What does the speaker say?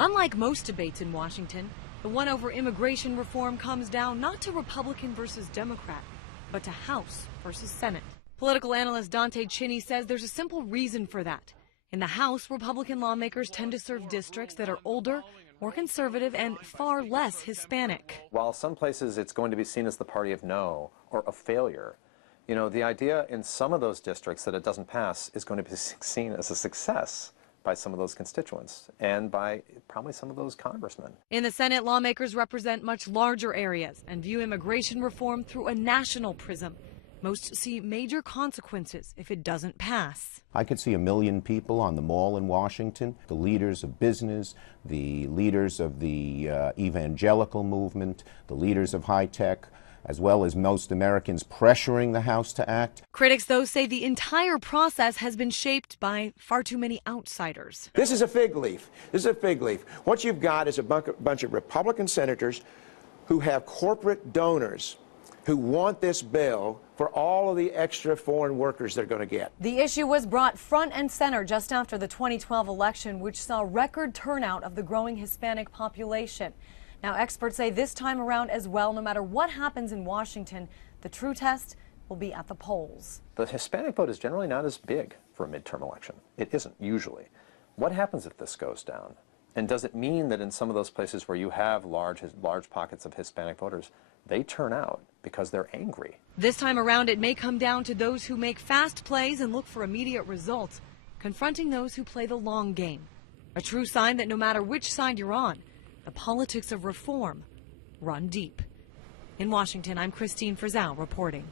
Unlike most debates in Washington, the one over immigration reform comes down not to Republican versus Democrat, but to House versus Senate. Political analyst Dante Chinny says there's a simple reason for that. In the House, Republican lawmakers tend to serve districts that are older, more conservative, and far less Hispanic. While some places it's going to be seen as the party of no or a failure, you know, the idea in some of those districts that it doesn't pass is going to be seen as a success by some of those constituents and by probably some of those congressmen. In the Senate, lawmakers represent much larger areas and view immigration reform through a national prism. Most see major consequences if it doesn't pass. I could see 1 million people on the Mall in Washington, the leaders of business, the leaders of the evangelical movement, the leaders of high tech, as well as most Americans pressuring the House to act. Critics, though, say the entire process has been shaped by far too many outsiders. This is a fig leaf. This is a fig leaf. What you've got is a bunch of Republican senators who have corporate donors who want this bill for all of the extra foreign workers they're going to get. The issue was brought front and center just after the 2012 election, which saw record turnout of the growing Hispanic population. Now, experts say this time around as well, no matter what happens in Washington, the true test will be at the polls. The Hispanic vote is generally not as big for a midterm election. It isn't usually. What happens if this goes down? And does it mean that in some of those places where you have large pockets of Hispanic voters, they turn out because they're angry? This time around, it may come down to those who make fast plays and look for immediate results, confronting those who play the long game. A true sign that no matter which side you're on, the politics of reform run deep. In Washington, I'm Christine Frizzell reporting.